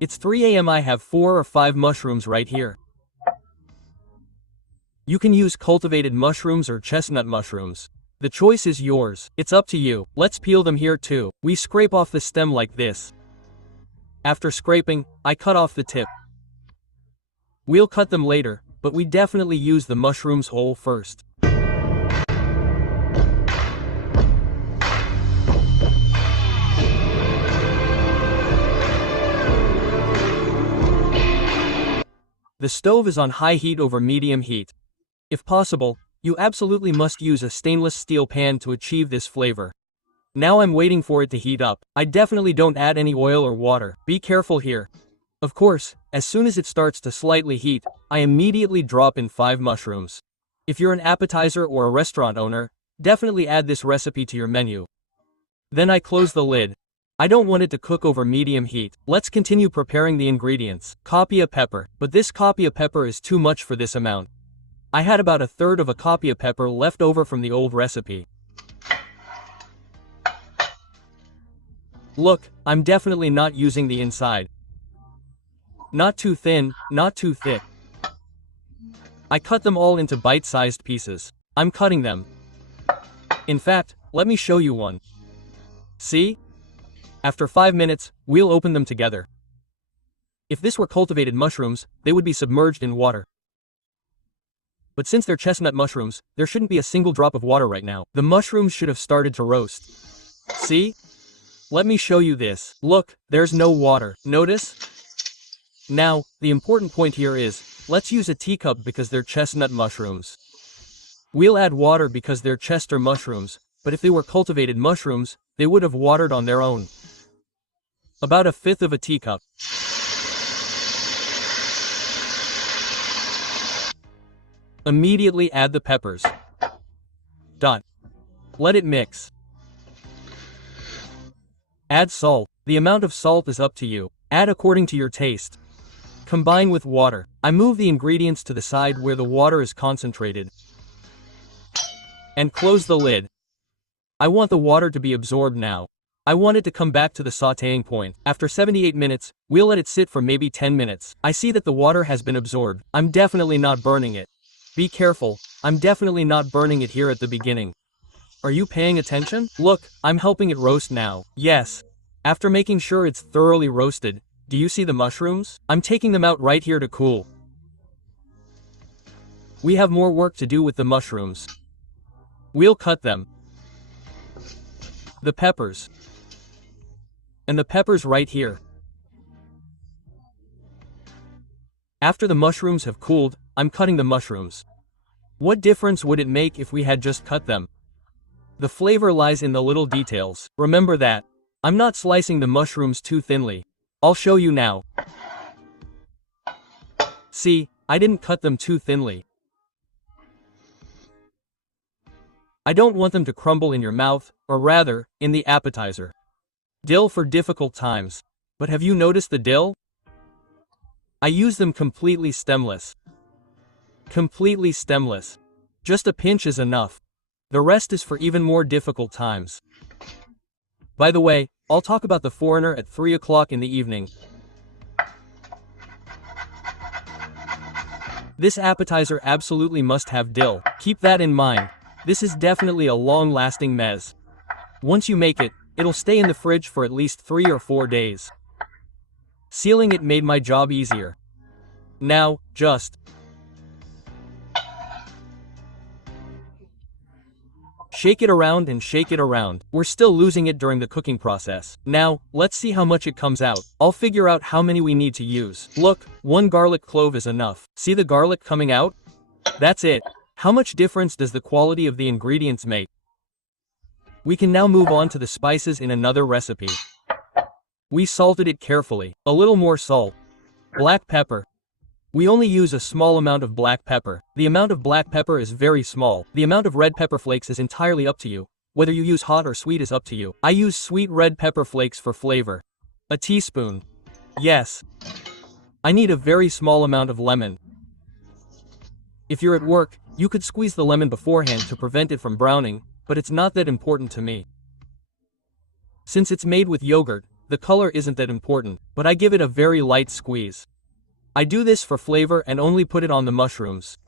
It's 3 a.m. I have 4 or 5 mushrooms right here. You can use cultivated mushrooms or chestnut mushrooms. The choice is yours. It's up to you. Let's peel them here too. We scrape off the stem like this. After scraping, I cut off the tip. We'll cut them later, but we definitely use the mushrooms whole first. The stove is on high heat over medium heat. If possible, you absolutely must use a stainless steel pan to achieve this flavor. Now I'm waiting for it to heat up. I definitely don't add any oil or water. Be careful here. Of course, as soon as it starts to slightly heat, I immediately drop in 5 mushrooms. If you're an appetizer or a restaurant owner, definitely add this recipe to your menu. Then I close the lid. I don't want it to cook over medium heat. Let's continue preparing the ingredients. Copia pepper. But this copia pepper is too much for this amount. I had about 1/3 of a copia pepper left over from the old recipe. Look, I'm definitely not using the inside. Not too thin, not too thick. I cut them all into bite-sized pieces. I'm cutting them. In fact, let me show you one. See? After 5 minutes, we'll open them together. If this were cultivated mushrooms, they would be submerged in water. But since they're chestnut mushrooms, there shouldn't be a single drop of water right now. The mushrooms should have started to roast. See? Let me show you this. Look, there's no water. Notice? Now, the important point here is, let's use a teacup because they're chestnut mushrooms. We'll add water because they're Chester mushrooms, but if they were cultivated mushrooms, they would have watered on their own. About 1/5 of a teacup. Immediately add the peppers. Let it mix. Add salt. The amount of salt is up to you. Add according to your taste. Combine with water. I move the ingredients to the side where the water is concentrated. And close the lid. I want the water to be absorbed now. I want it to come back to the sautéing point. After 78 minutes, we'll let it sit for maybe 10 minutes. I see that the water has been absorbed. I'm definitely not burning it. Be careful, I'm definitely not burning it here at the beginning. Are you paying attention? Look, I'm helping it roast now. Yes. After making sure it's thoroughly roasted, do you see the mushrooms? I'm taking them out right here to cool. We have more work to do with the mushrooms. We'll cut them. The peppers. And the peppers right here. After the mushrooms have cooled, I'm cutting the mushrooms. What difference would it make if we had just cut them? The flavor lies in the little details. Remember that. I'm not slicing the mushrooms too thinly. I'll show you now. See, I didn't cut them too thinly. I don't want them to crumble in your mouth, or rather, in the appetizer. Dill for difficult times. But have you noticed the dill? I use them completely stemless. Completely stemless. Just a pinch is enough. The rest is for even more difficult times. By the way, I'll talk about the foreigner at 3 o'clock in the evening. This appetizer absolutely must have dill. Keep that in mind. This is definitely a long-lasting meze. Once you make it, it'll stay in the fridge for at least 3 or 4 days. Sealing it made my job easier. Now, just shake it around and shake it around. We're still losing it during the cooking process. Now, let's see how much it comes out. I'll figure out how many we need to use. Look, 1 garlic clove is enough. See the garlic coming out? That's it. How much difference does the quality of the ingredients make? We can now move on to the spices in another recipe. We salted it carefully. A little more salt. Black pepper. We only use a small amount of black pepper. The amount of black pepper is very small. The amount of red pepper flakes is entirely up to you. Whether you use hot or sweet is up to you. I use sweet red pepper flakes for flavor. A teaspoon. Yes. I need a very small amount of lemon. If you're at work, you could squeeze the lemon beforehand to prevent it from browning, but it's not that important to me. Since it's made with yogurt, the color isn't that important, but I give it a very light squeeze. I do this for flavor and only put it on the mushrooms.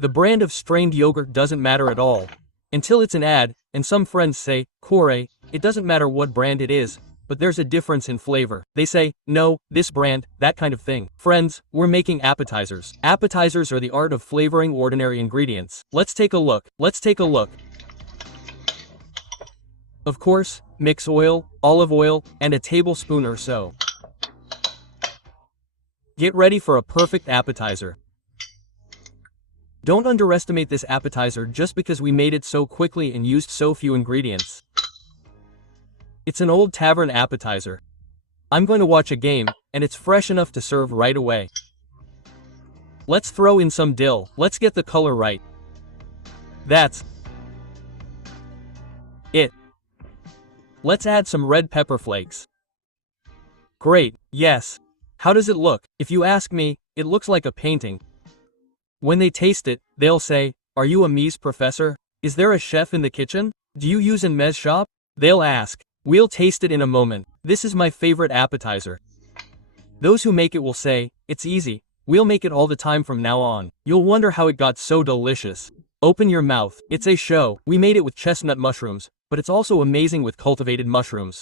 The brand of strained yogurt doesn't matter at all. Until it's an ad, and some friends say, Corey, it doesn't matter what brand it is, but there's a difference in flavor. They say, no, this brand, that kind of thing. Friends, we're making appetizers. Appetizers are the art of flavoring ordinary ingredients. Let's take a look. Of course, mix oil, olive oil, and a tablespoon or so. Get ready for a perfect appetizer. Don't underestimate this appetizer just because we made it so quickly and used so few ingredients. It's an old tavern appetizer. I'm going to watch a game, and it's fresh enough to serve right away. Let's throw in some dill. Let's get the color right. That's it. Let's add some red pepper flakes. Great, yes. How does it look? If you ask me, it looks like a painting. When they taste it, they'll say, are you a Meze professor? Is there a chef in the kitchen? Do you use in Meze shop? They'll ask. We'll taste it in a moment. This is my favorite appetizer. Those who make it will say, it's easy. We'll make it all the time from now on. You'll wonder how it got so delicious. Open your mouth. It's a show. We made it with chestnut mushrooms, but it's also amazing with cultivated mushrooms.